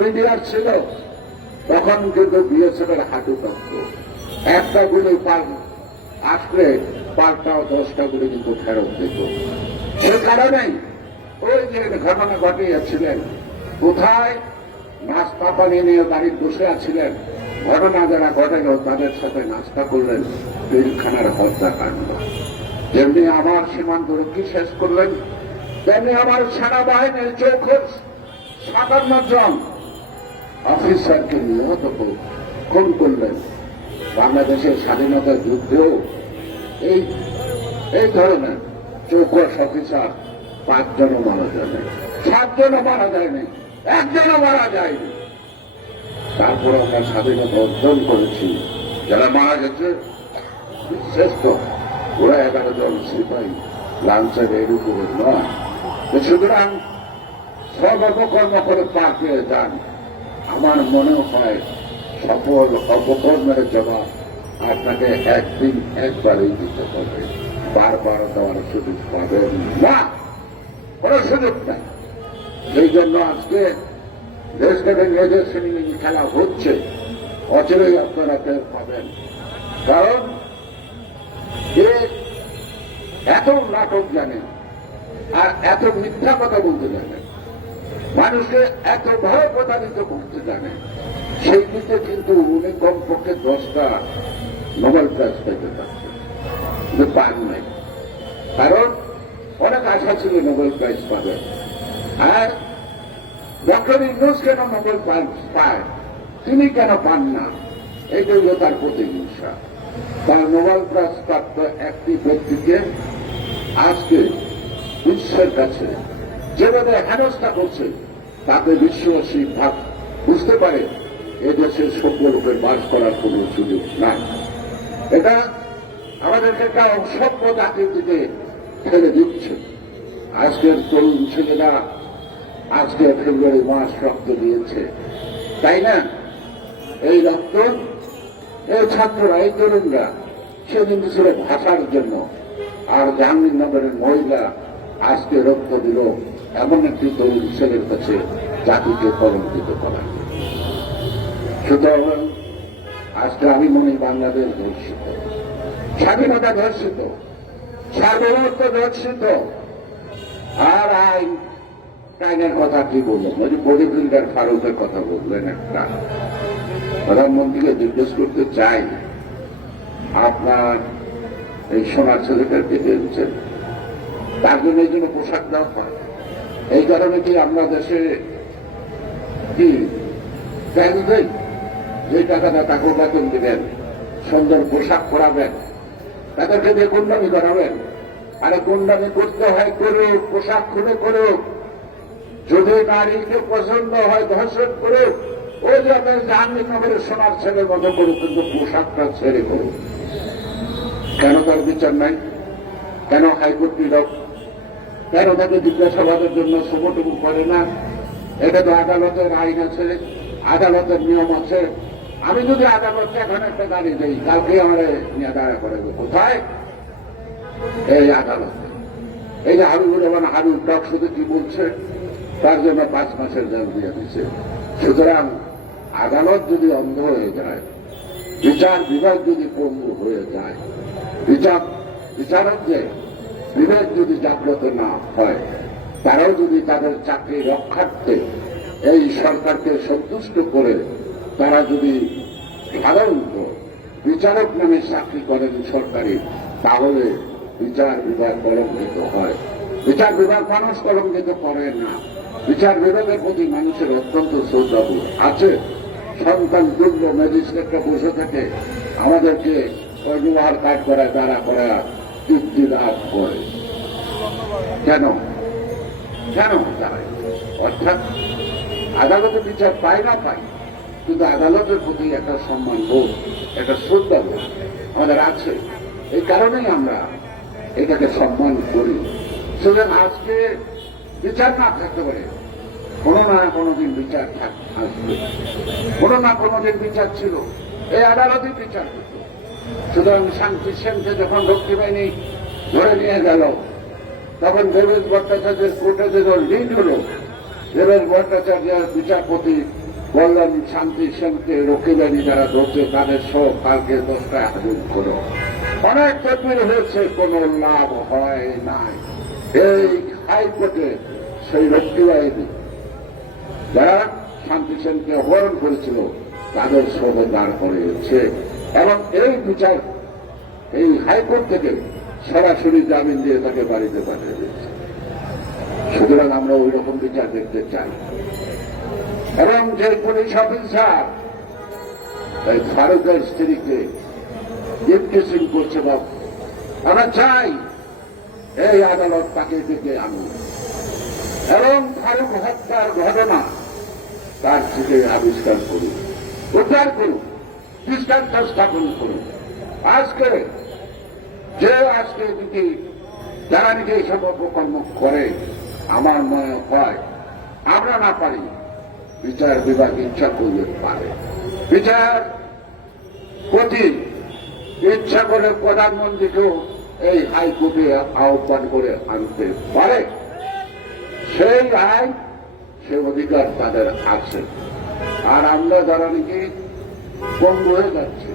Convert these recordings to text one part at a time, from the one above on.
মিডিয়ার ছিল, তখন কিন্তু বিএসএফ এর হাঁটু কাঁপত একটা গুলি পাল আসলে পাল্টাও দশটা গুলি কিন্তু ফেরত দিত। সে কারণেই ওই যে ঘটনা ঘটিয়েছিলেন, কোথায় নাস্তা পানি নিয়ে বাড়ির বসে আছিলেন, ঘটনা যারা ঘটেল তাদের সাথে নাস্তা করলেন পিলখানার হত্যাকাণ্ড। যেমনি আমার সীমান্ত রক্ষী শেষ করলেন, তেমনি আমার সেনাবাহিনীর চৌখর সাতান্ন জন অফিসারকে নিহত করে খুন করলেন। বাংলাদেশের স্বাধীনতার যুদ্ধেও এই এই ধরনের চৌকস অফিসার পাঁচজনও মারা যায়নি, সাতজনও মারা যায়নি, একজনও মারা যায়নি। তারপর আমরা স্বাধীনতা অর্জন করেছি। যারা মারা গেছে, শ্রেষ্ঠ। ওরা এগারো জন সিপাহী, লাঞ্চের এর উপরে নয়। সুতরাং সর্বকর্ম করে পার পেয়ে যান। আমার মনে হয় সফল অপকর্মের জবাব আপনাকে একদিন একবারই দিতে হবে। বারবার দেওয়ার সুযোগ পাবেন না। কোনো সুযোগ নাই। সেই জন্য আজকে দেশকে মেয়েদের শ্রেণি খেলা হচ্ছে। অচিরেই আপনারা টের পাবেন। কারণ এত নাটক জানেন আর এত মিথ্যা কথা বলতে জানে মানুষকে এত ভয় প্রতারিত করতে জানে। সেই দিকে কিন্তু উনি কমপক্ষে দশটা নোবেল প্রাইজ পেতে পারছেন। পান নাই। কারণ অনেক আশা ছিল নোবেল প্রাইজ পাবে আর ডক্টর ইউনুস কেন নোবেল প্রাইজ পায়? তিনি কেন পান না? এইটাই হলো তার প্রতিহিংসা। তার নোবেল প্রাইজ প্রাপ্ত একটি ব্যক্তিকে আজকে বিশ্বের কাছে যেভাবে হেনস্থা করছে তাতে বিশ্ববাসী ভাব বুঝতে পারে এদেশের সভ্য রূপে বাস করার কোনো সুযোগ নাই। এটা আমাদেরকে একটা অসভ্য জাতির দিকে ঠেলে দিচ্ছে। আজকের তরুণ ছেলেরা আজকে ফেব্রুয়ারি মাস রক্ত দিয়েছে। তাই না? এই রক্ত, এই ছাত্ররা, এই তরুণরা, সেদিন ছিল ভাষার জন্য আর জাহাঙ্গীরনগরের মহিলা আজকে রক্ত দিল। এমন একটি তরুণ ছেলের কাছে জাতিকে কলঙ্কিত করা সুতরাং আজকে আমি মনে বাংলাদেশ ধর্ষিত। স্বাধীনতা ধর্ষিত। সার্বভৌমত্ব ধর্ষিত। আর আইন আইনের কথা কি বললেন ওই যে বডি ফারুকের কথা বললেন একটা। প্রধানমন্ত্রীকে জিজ্ঞেস করতে চাই, আপনার এই সোনার ছেলেদেরকে দিয়েছেন তার জন্য এই জন্য পোশাক দেওয়া হয়। এই কারণে কি আমরা দেশে কি ট্যাক্স দেই যে টাকাটা তাকে বেতন দিবেন, সুন্দর পোশাক পরাবেন, তাদেরকে দিয়ে গুন্ডামি করাবেন। আরে গুন্ডামি করতে হয়, করুক, পোশাক খুলে করুক। যদি নারীকে পছন্দ হয়, ধর্ষণ করুক ওই যে আপনার জাহাঙ্গীরনগরের সোনার ছেলের মতো করুক, কিন্তু পোশাকটা ছেড়ে করুক। কেন তার বিচার নাই? কেন হাইকোর্ট বিলোপ কেন তাকে জিজ্ঞাসাবাদের জন্য সুমটুকু করে না? এটা তো আদালতের আইন আছে, আদালতের নিয়ম আছে। আমি যদি আদালতকে এখন একটা গাড়ি দিই, কালকে আমার নিয়ে দাঁড়া করে কোথায়? এই আদালত। এই যে হাবিবুর রহমান হাবিব টক শুধু কি বলছে? তার জন্য পাঁচ মাসের জেল দিয়ে দিচ্ছে সুতরাং আদালত যদি অন্ধ হয়ে যায়, বিচার বিভাগ যদি পঙ্গু হয়ে যায়, বিচার বিচারক যে বিবেক যদি জাগ্রত না হয়, তারাও যদি তাদের চাকরি রক্ষার্থে এই সরকারকে সন্তুষ্ট করে, তারা যদি সাধারণত বিচারক নামে চাকরি করেন সরকারি, তাহলে বিচার বিভাগ কলঙ্কিত হয়। বিচার বিভাগ মানুষ কলঙ্কিত করে না। বিচার বিভাগের প্রতি মানুষের অত্যন্ত শ্রদ্ধাবোধ আছে। সন্তান দুর্গ ম্যাজিস্ট্রেটরা বসে থেকে। আমাদেরকে ব্যবহার কাজ করা দ্বারা করা লাভ করে। কেন? কেন অর্থাৎ আদালতে বিচার পায় না পায়, কিন্তু আদালতের প্রতি একটা সম্মান বোধ, একটা শ্রদ্ধা বোধ আমাদের আছে। এই কারণেই আমরা এটাকে সম্মান করি। সুতরাং আজকে বিচার না থাকতে পারে। কোনো না কোনোদিন বিচার আসবে। কোনো না কোনোদিন বিচার ছিল। এই আদালতই বিচার করত সুতরাং শান্তি সেনকে যখন রক্ষী বাহিনী ধরে নিয়ে গেল, তখন দেবেশ ভট্টাচার্যের কোর্টে যে দল লিড হল, দেবেশ ভট্টাচার্য বিচারপতি বললেন, শান্তি সেনকে রকিবানি যারা ধরছে, তাদের সব কালকে দশটায় হাজির করো। অনেক তদবির হয়েছে, কোনো লাভ হয় নাই। এই হাইকোর্টে সেই রক্ষীবাহিনী যারা শান্তি সেনকে অপহরণ করেছিল, তাদের সহ দাঁড় করিয়েছে এবং এই বিচার এই হাইকোর্ট থেকে সরাসরি জামিন দিয়ে তাকে বাড়িতে পাঠিয়ে দিয়েছে। সুতরাং আমরা ওই রকম বিচার দেখতে চাই। এবং যে পুলিশ অফিসার, এই ফারুকের স্ত্রীকে ইমকেসিং করছে বা আমরা চাই এই আদালত তাকে ডেকে আনুন এবং ফারুক হত্যার ঘটনা তার থেকে আবিষ্কার করুন উদ্ধার করুন দৃষ্টান্ত স্থাপন করুন। আজকে, যে আজকে যদি যারা নিজে এইসব অপকর্ম করে, আমার মনে হয়, আমরা না পারি, বিচার বিভাগ ইচ্ছা করলে পারে। বিচার প্রতি ইচ্ছা করে প্রধানমন্ত্রীকেও এই হাইকোর্টে আহ্বান করে আনতে পারে। সেই আইন, সে অধিকার তাদের আছে। আর আমরা যারা নাকি বন্ধ হয়ে যাচ্ছে।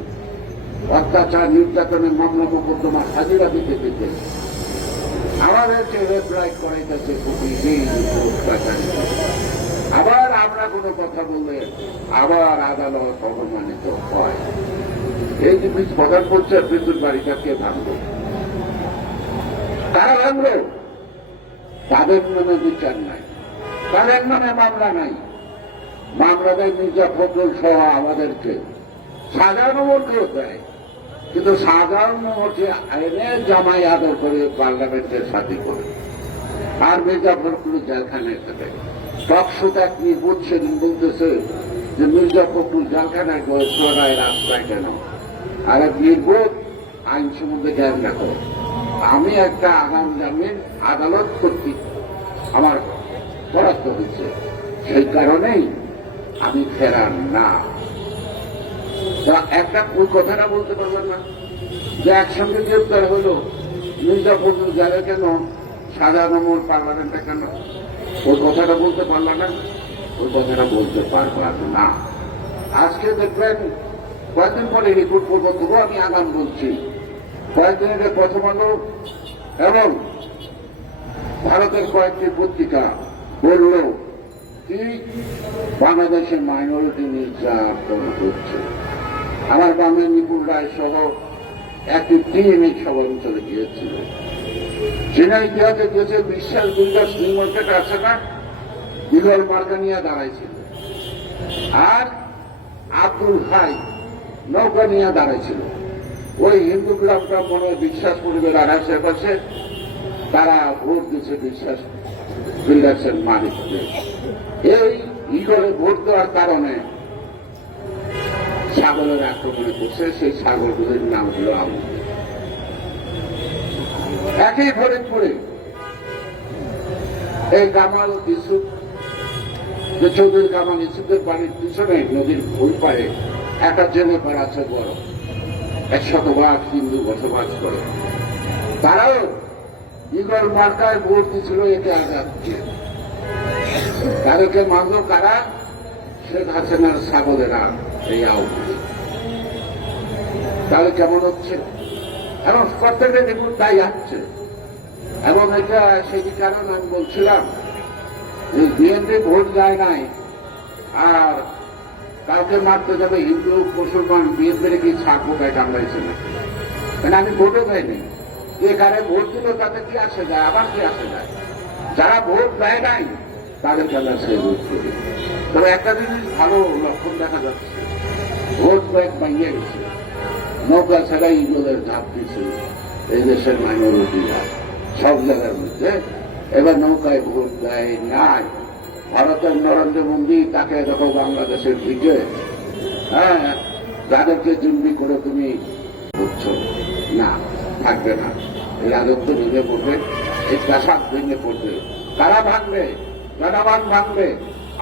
অত্যাচার, নির্যাতনের মামলা মোকদ্দমা হাজিরা দিতে দিতে। আমাদেরকে রেপ্লাই করাইতেছে আবার আমরা কোনো কথা বললে আবার আদালত অপমানিত হয়। এই যে বীজ প্রদান করছে বিদ্যুৎ বাড়িটা কে ভাঙলো তারা ভাঙলো তাদের নামে বিচার নাই। তাদের নামে মামলা নাই। দেয় মির্জা সহ আমাদেরকে সাধারণ নম্বরকেও দেয়। কিন্তু সাধারণ নম্বরকে এনে জামাই আদর করে পার্লামেন্টের সাথে করে। আর মির্জা ফখরুল জেলখানায় টকশোতে এক নির্বোধ সেদিন বলতেছে যে মির্জা ফখরুল জেলখানায় গিয়ে চড়ায় রাস্তায় কেন? আর নির্বোধ আইন সম্বন্ধে জ্ঞান রাখো। আমি একটা আগাম জামিন আদালত কর্তৃক আমার পরাস্ত হয়েছে। সেই কারণেই আমি ফেরার না। একটা ওই কথাটা বলতে পারবেন না। যে একসঙ্গে গ্রেপ্তার হলো মির্জা ফখরুল যারা কেন? সাধারণ নম্বর পার্লামেন্টে কেন? ওই কথাটা বলতে পারলাম না। ওই কথাটা বলতে পারবার না। আজকে দেখবেন, কয়েকদিন পরে রিপোর্ট করব তবু আমি আগাম বলছি। কয়েকদিন আগে প্রথম আলো এবং ভারতের কয়েকটি পত্রিকা বলল বাংলাদেশে মাইনরিটি নির্যাতন হচ্ছে। আমার বাংলা নিপুণ রায় সহ একটি টিম এই সব অঞ্চলে গিয়েছিল। চীনা ইতিহাসে গেছে বিশ্বাস দুর্গা শ্রী মার্কেট আছে না মার্কা নিয়ে দাঁড়াইছিল। আর আব্দুল ভাই নৌকা নিয়ে দাঁড়াইছিল। ওই হিন্দু গ্রামটা মনে বিশ্বাস পরিবার আড়াইশে পাশে। তারা ভোট দিচ্ছে বিশ্বাস বিল্ডার্সের মালিককে এই ইগলে ভোট দেওয়ার কারণে ছাগলের আক্রমণে করছে সেই ছাগলগুলির নাম হলো আমু একই ফরিদপুরে এই কামাল ইসুফ যে চৌধুরী কামাল ইসুফের বাড়ির পিছনে নদীর ভুল পারে একটা জেলে পাড়া আছে বড়। এক শতভাগ হিন্দু বসবাস করে। তারাও ইগল মার্কায় ভোট দিছিল একে আজাদকে তাদেরকে মানল কারা? শেখ হাসিনার ছাগলেরা, এই আউট তাহলে কেমন হচ্ছে? এখন প্রত্যেকটা রিপোর্ট তাই আসছে এবং এটা সেই কারণ আমি বলছিলাম যে বিএনপি ভোট যায় নাই। আর কাউকে মারতে যাবে হিন্দু, মুসলমান, বিএনপির কি ছাপ বোকায় কামড়াইছে না আমি ভোটও দেয়নি। এখানে ভোট দিল, তাতে কি আসে যায়? আবার কি আসে যায়? যারা ভোট দেয় নাই তাদেরকে আমরা সে ভোট করি তবে একটা জিনিস ভালো লক্ষণ দেখা যাচ্ছে। ভোট ব্যাংক ভাঙিয়ে গেছে। নৌকা ছাড়া ইগলের ধাপ দিচ্ছে এই দেশের মাইনরিটিরা সব জায়গার মধ্যে। এবার নৌকায় ভোট দেয় নাই। ভারতের নরেন্দ্র মোদী তাকে দেখো বাংলাদেশের দিকে হ্যাঁ যাদেরকে জিম্মি করে তুমি বুঝছ না, থাকবে না। এই রাজত্ব ভেঙে পড়বে, এই প্রাসাদ ভেঙে পড়বে। তারা ভাঙবে? জনগণ ভাঙবে।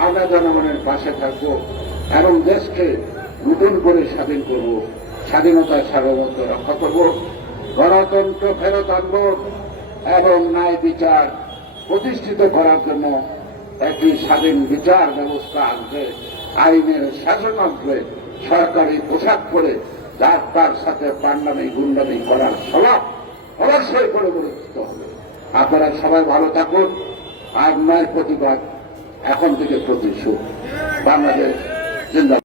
আমরা জনগণের পাশে থাকব এবং দেশকে নতুন করে স্বাধীন করব, স্বাধীনতা সার্বভৌমত্ব রক্ষা করব, গণতন্ত্র ফেরত আনব এবং ন্যায় বিচার প্রতিষ্ঠিত করার জন্য একটি স্বাধীন বিচার ব্যবস্থা আনবে, আইনের শাসনান্ত্রে সরকারি পোশাক পরে যার তার সাথে পান্ডামি গুন্ডামি করার স্বভাব অবশ্যই পরিবর্তিত হবে। আপনারা সবাই ভালো থাকুন। আর নয় প্রতিবাদ এখন থেকে প্রতিশোধ। বাংলাদেশ জিন্দাবাদ।